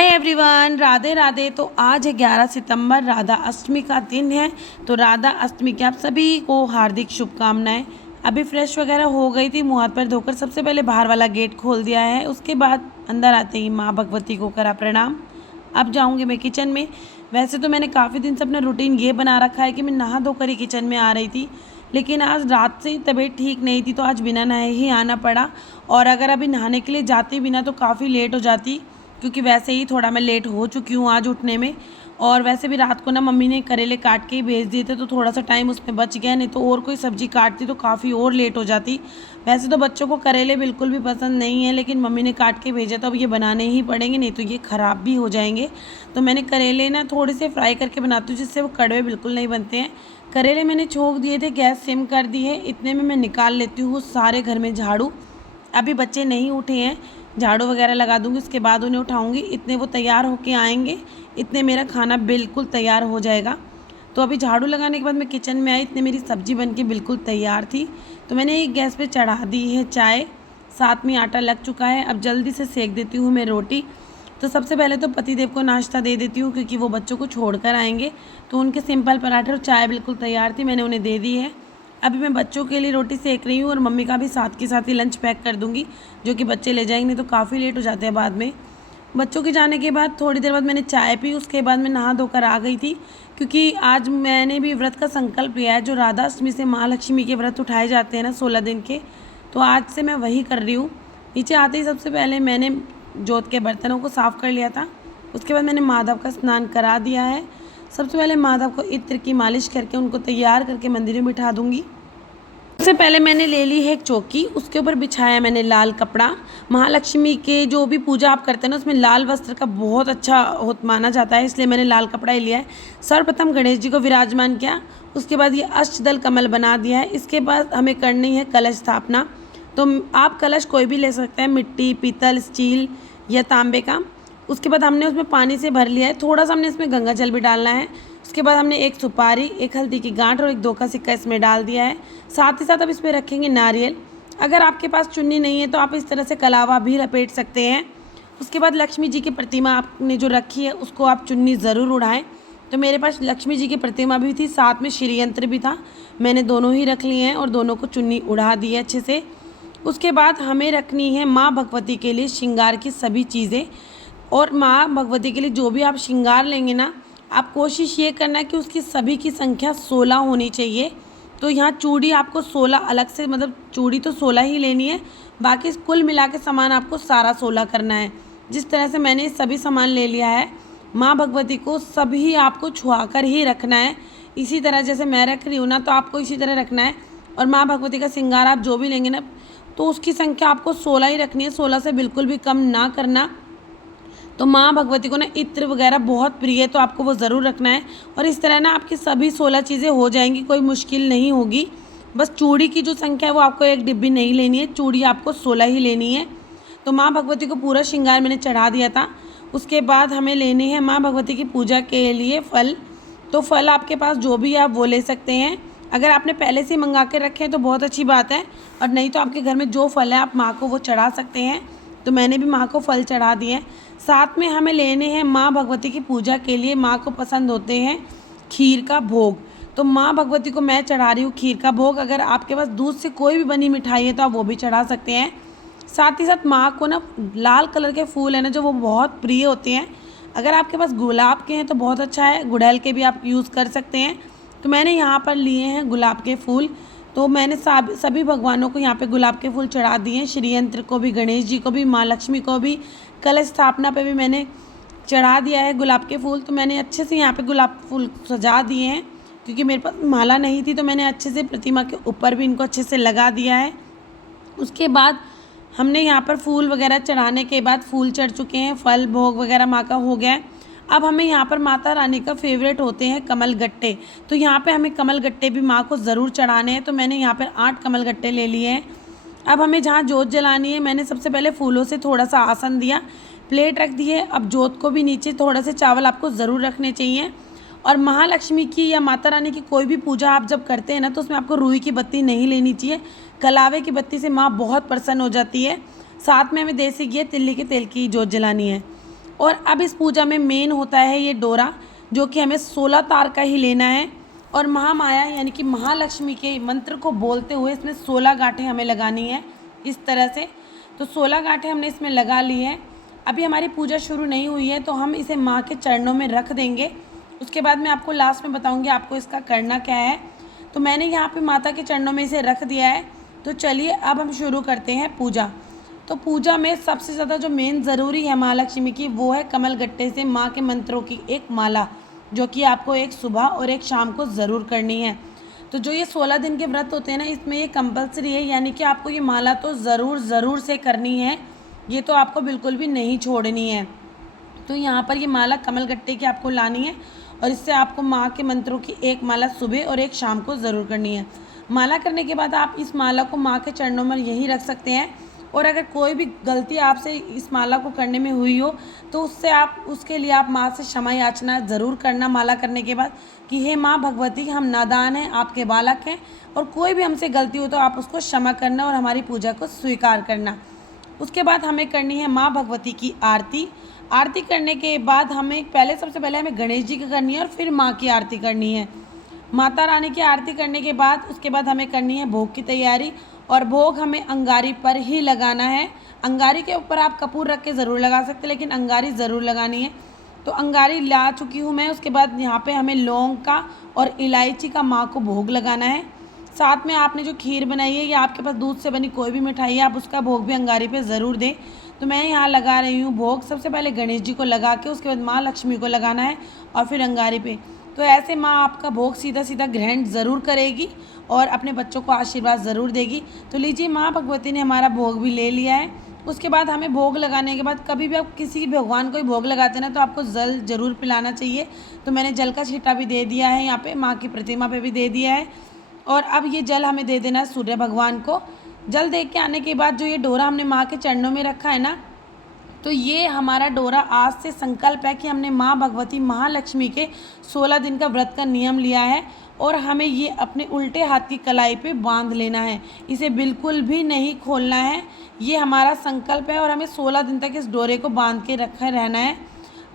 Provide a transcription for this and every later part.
Hi everyone, Radhe Radhe. तो आज है 11 सितंबर, राधा अष्टमी का दिन है। तो राधा अष्टमी की आप सभी को हार्दिक शुभकामनाएं। अभी फ्रेश वगैरह हो गई थी, मुँह हाथ पैर धोकर सबसे पहले बाहर वाला गेट खोल दिया है। उसके बाद अंदर आते ही माँ भगवती को करा प्रणाम। अब जाऊँगी मैं किचन में। वैसे तो मैंने काफ़ी दिन से अपना रूटीन ये बना रखा है कि मैं नहा धोकर ही किचन में आ रही थी, लेकिन आज रात से तबीयत ठीक नहीं थी तो आज बिना नहाए ही आना पड़ा। और अगर अभी नहाने के लिए जाती बिना तो काफ़ी लेट हो जाती, क्योंकि वैसे ही थोड़ा मैं लेट हो चुकी हूँ आज उठने में। और वैसे भी रात को ना मम्मी ने करेले काट के ही भेज दिए थे, तो थोड़ा सा टाइम उसमें बच गया, नहीं तो और कोई सब्ज़ी काटती तो काफ़ी और लेट हो जाती। वैसे तो बच्चों को करेले बिल्कुल भी पसंद नहीं है, लेकिन मम्मी ने काट के भेजा तो अब ये बनाने ही पड़ेंगे, नहीं तो ये ख़राब भी हो जाएंगे। तो मैंने करेले ना थोड़े से फ्राई करके बनाती हूँ, जिससे वो कड़वे बिल्कुल नहीं बनते हैं। करेले मैंने छोंक दिए थे, गैस सिम कर दी है। इतने में मैं निकाल लेती हूँ सारे घर में झाड़ू। अभी बच्चे नहीं उठे हैं, झाड़ू वगैरह लगा दूंगी, उसके बाद उन्हें उठाऊंगी। इतने वो तैयार होके आएंगे, इतने मेरा खाना बिल्कुल तैयार हो जाएगा। तो अभी झाड़ू लगाने के बाद मैं किचन में आई, इतने मेरी सब्ज़ी बनके बिल्कुल तैयार थी। तो मैंने एक गैस पे चढ़ा दी है चाय, साथ में आटा लग चुका है। अब जल्दी से सेक देती हूँ मैं रोटी। तो सबसे पहले तो पतिदेव को नाश्ता दे देती हूँ, क्योंकि वो बच्चों को छोड़ कर आएंगे। तो उनके सिंपल पराठे और चाय बिल्कुल तैयार थी, मैंने उन्हें दे दी है। अभी मैं बच्चों के लिए रोटी सेक रही हूँ और मम्मी का भी साथ के साथ ही लंच पैक कर दूँगी, जो कि बच्चे ले जाएंगे, नहीं तो काफ़ी लेट हो जाते हैं बाद में। बच्चों के जाने के बाद थोड़ी देर बाद मैंने चाय पी, उसके बाद मैं नहा धोकर आ गई थी, क्योंकि आज मैंने भी व्रत का संकल्प लिया है। जो राधा अष्टमी से महालक्ष्मी के व्रत उठाए जाते हैं ना 16 दिन के, तो आज से मैं वही कर रही हूँ। नीचे आते ही सबसे पहले मैंने जोत के बर्तनों को साफ़ कर लिया था। उसके बाद मैंने माधव का स्नान करा दिया है। सबसे पहले माधव को इत्र की मालिश करके उनको तैयार करके मंदिर में बिठा दूँगी। सबसे पहले मैंने ले ली है एक चौकी, उसके ऊपर बिछाया मैंने लाल कपड़ा। महालक्ष्मी के जो भी पूजा आप करते हैं ना, उसमें लाल वस्त्र का बहुत अच्छा माना जाता है, इसलिए मैंने लाल कपड़ा ही लिया है। सर्वप्रथम गणेश जी को विराजमान किया, उसके बाद ये अष्टदल कमल बना दिया है। इसके बाद हमें करनी है कलश स्थापना। तो आप कलश कोई भी ले सकते हैं, मिट्टी, पीतल, स्टील या तांबे का। उसके बाद हमने उसमें पानी से भर लिया है, थोड़ा सा हमने इसमें गंगा जल भी डालना है। उसके बाद हमने एक सुपारी, एक हल्दी की गांठ और एक 2 का सिक्का इसमें डाल दिया है। साथ ही साथ अब इसमें रखेंगे नारियल। अगर आपके पास चुन्नी नहीं है तो आप इस तरह से कलावा भी लपेट सकते हैं। उसके बाद लक्ष्मी जी की प्रतिमा आपने जो रखी है उसको आप चुन्नी ज़रूर उड़ाएं। तो मेरे पास लक्ष्मी जी की प्रतिमा भी थी, साथ में श्री यंत्र भी था, मैंने दोनों ही रख लिए हैं और दोनों को चुन्नी उड़ा दी है अच्छे से। उसके बाद हमें रखनी है माँ भगवती के लिए श्रृंगार की सभी चीज़ें। और माँ भगवती के लिए जो भी आप श्रृंगार लेंगे ना, आप कोशिश ये करना है कि उसकी सभी की संख्या 16 होनी चाहिए। तो यहाँ चूड़ी आपको 16 अलग से, मतलब चूड़ी तो 16 ही लेनी है, बाकी कुल मिला के सामान आपको सारा 16 करना है। जिस तरह से मैंने सभी सामान ले लिया है, माँ भगवती को सभी आपको छुआ कर ही रखना है। इसी तरह जैसे मैं रख रही हूँ ना, तो आपको इसी तरह रखना है। और माँ भगवती का श्रृंगार आप जो भी लेंगे ना, तो उसकी संख्या आपको 16 ही रखनी है, 16 से बिल्कुल भी कम ना करना। तो माँ भगवती को ना इत्र वगैरह बहुत प्रिय है, तो आपको वो ज़रूर रखना है। और इस तरह ना आपकी सभी 16 चीज़ें हो जाएंगी, कोई मुश्किल नहीं होगी। बस चूड़ी की जो संख्या है वो आपको एक डिब्बी नहीं लेनी है, चूड़ी आपको 16 ही लेनी है। तो माँ भगवती को पूरा श्रृंगार मैंने चढ़ा दिया था। उसके बाद हमें लेने हैं माँ भगवती की पूजा के लिए फल। तो फल आपके पास जो भी है आप वो ले सकते हैं। अगर आपने पहले से मंगा के रखे हैं तो बहुत अच्छी बात है, और नहीं तो आपके घर में जो फल है आप माँ को वो चढ़ा सकते हैं। तो मैंने भी माँ को फल चढ़ा दिए हैं। साथ में हमें लेने हैं माँ भगवती की पूजा के लिए, माँ को पसंद होते हैं खीर का भोग। तो माँ भगवती को मैं चढ़ा रही हूँ खीर का भोग। अगर आपके पास दूध से कोई भी बनी मिठाई है तो आप वो भी चढ़ा सकते हैं। साथ ही साथ माँ को ना लाल कलर के फूल है ना, जो वो बहुत प्रिय होते हैं। अगर आपके पास गुलाब के हैं तो बहुत अच्छा है, गुड़हल के भी आप यूज़ कर सकते हैं। तो मैंने यहाँ पर लिए हैं गुलाब के फूल। तो मैंने सभी भगवानों को यहाँ पे गुलाब के फूल चढ़ा दिए हैं, श्री यंत्र को भी, गणेश जी को भी, माँ लक्ष्मी को भी। कलश स्थापना पे भी मैंने चढ़ा दिया है गुलाब के फूल। तो मैंने अच्छे से यहाँ पे गुलाब फूल सजा दिए हैं, क्योंकि मेरे पास माला नहीं थी, तो मैंने अच्छे से प्रतिमा के ऊपर भी इनको अच्छे से लगा दिया है। उसके बाद हमने यहाँ पर फूल वगैरह चढ़ाने के बाद, फूल चढ़ चुके हैं, फल भोग वगैरह माँ का हो गया है। अब हमें यहाँ पर माता रानी का फेवरेट होते हैं कमल गट्टे। तो यहाँ पे हमें कमल गट्टे भी माँ को ज़रूर चढ़ाने हैं। तो मैंने यहाँ पर 8 कमल गट्टे ले लिए हैं। अब हमें जहाँ जोत जलानी है, मैंने सबसे पहले फूलों से थोड़ा सा आसन दिया, प्लेट रख दी है। अब जोत को भी नीचे थोड़ा से चावल आपको ज़रूर रखने चाहिए। और महालक्ष्मी की या माता रानी की कोई भी पूजा आप जब करते हैं ना, तो उसमें आपको रुई की बत्ती नहीं लेनी चाहिए, कलावे की बत्ती से माँ बहुत प्रसन्न हो जाती है। साथ में हमें देसी घी, तिल्ली के तेल की जोत जलानी है। और अब इस पूजा में मेन होता है ये डोरा, जो कि हमें 16 तार का ही लेना है और महामाया यानी कि महालक्ष्मी के मंत्र को बोलते हुए इसमें 16 गांठें हमें लगानी है इस तरह से। तो 16 गांठें हमने इसमें लगा ली हैं। अभी हमारी पूजा शुरू नहीं हुई है तो हम इसे माँ के चरणों में रख देंगे। उसके बाद मैं आपको लास्ट में बताऊंगी आपको इसका करना क्या है। तो मैंने यहाँ पे माता के चरणों में इसे रख दिया है। तो चलिए अब हम शुरू करते हैं पूजा। तो पूजा में सबसे ज़्यादा जो मेन ज़रूरी है महालक्ष्मी की, वो है कमल गट्टे से माँ के मंत्रों की एक माला, जो कि आपको एक सुबह और एक शाम को ज़रूर करनी है। तो जो ये 16 दिन के व्रत होते हैं ना, इसमें ये कंपलसरी है, यानी कि आपको ये माला तो ज़रूर से करनी है, ये तो आपको बिल्कुल भी नहीं छोड़नी है। तो यहाँ पर ये माला कमल गट्टे की आपको लानी है और इससे आपको माँ के मंत्रों की एक माला सुबह और एक शाम को ज़रूर करनी है। माला करने के बाद आप इस माला को माँ के चरणों में यहीं रख सकते हैं और अगर कोई भी गलती आपसे इस माला को करने में हुई हो तो उसके लिए आप माँ से क्षमा याचना ज़रूर करना माला करने के बाद कि हे माँ भगवती, हम नादान हैं, आपके बालक हैं और कोई भी हमसे गलती हो तो आप उसको क्षमा करना और हमारी पूजा को स्वीकार करना। उसके बाद हमें करनी है माँ भगवती की आरती। आरती करने के बाद सबसे पहले हमें गणेश जी की करनी है और फिर माँ की आरती करनी है। माता रानी की आरती करने के बाद उसके बाद हमें करनी है भोग की तैयारी और भोग हमें अंगारी पर ही लगाना है। अंगारी के ऊपर आप कपूर रख के ज़रूर लगा सकते हैं, लेकिन अंगारी ज़रूर लगानी है। तो अंगारी ला चुकी हूँ मैं। उसके बाद यहाँ पे हमें लौंग का और इलायची का माँ को भोग लगाना है। साथ में आपने जो खीर बनाई है या आपके पास दूध से बनी कोई भी मिठाई है, आप उसका भोग भी अंगारी पे ज़रूर दें। तो मैं यहाँ लगा रही हूँ भोग। सबसे पहले गणेश जी को लगा के उसके बाद माँ लक्ष्मी को लगाना है और फिर अंगारी पे। तो ऐसे माँ आपका भोग सीधा सीधा ग्रहण ज़रूर करेगी और अपने बच्चों को आशीर्वाद ज़रूर देगी। तो लीजिए, माँ भगवती ने हमारा भोग भी ले लिया है। उसके बाद हमें भोग लगाने के बाद कभी भी आप किसी भगवान को ही भोग लगाते हैं ना, तो आपको जल ज़रूर पिलाना चाहिए। तो मैंने जल का छींटा भी दे दिया है, यहाँ पे माँ की प्रतिमा पे भी दे दिया है। और अब ये जल हमें दे देना है सूर्य भगवान को। जल दे के आने के बाद जो ये डोरा हमने माँ के चरणों में रखा है ना, तो ये हमारा डोरा आज से संकल्प है कि हमने माँ भगवती महालक्ष्मी के 16 दिन का व्रत का नियम लिया है और हमें ये अपने उल्टे हाथ की कलाई पे बांध लेना है। इसे बिल्कुल भी नहीं खोलना है। ये हमारा संकल्प है और हमें 16 दिन तक इस डोरे को बांध के रखे रहना है।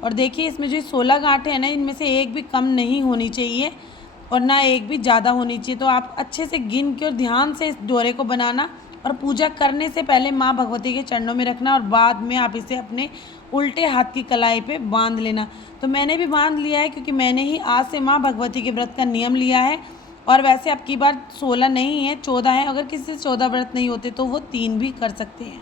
और देखिए, इसमें जो 16 गांठें हैं ना, इनमें से एक भी कम नहीं होनी चाहिए और ना एक भी ज़्यादा होनी चाहिए। तो आप अच्छे से गिन के और ध्यान से इस डोरे को बनाना और पूजा करने से पहले माँ भगवती के चरणों में रखना और बाद में आप इसे अपने उल्टे हाथ की कलाई पे बांध लेना। तो मैंने भी बांध लिया है क्योंकि मैंने ही आज से माँ भगवती के व्रत का नियम लिया है। और वैसे अब की बार 16 नहीं है, 14 है। अगर किसी से 14 व्रत नहीं होते तो वो 3 भी कर सकते हैं।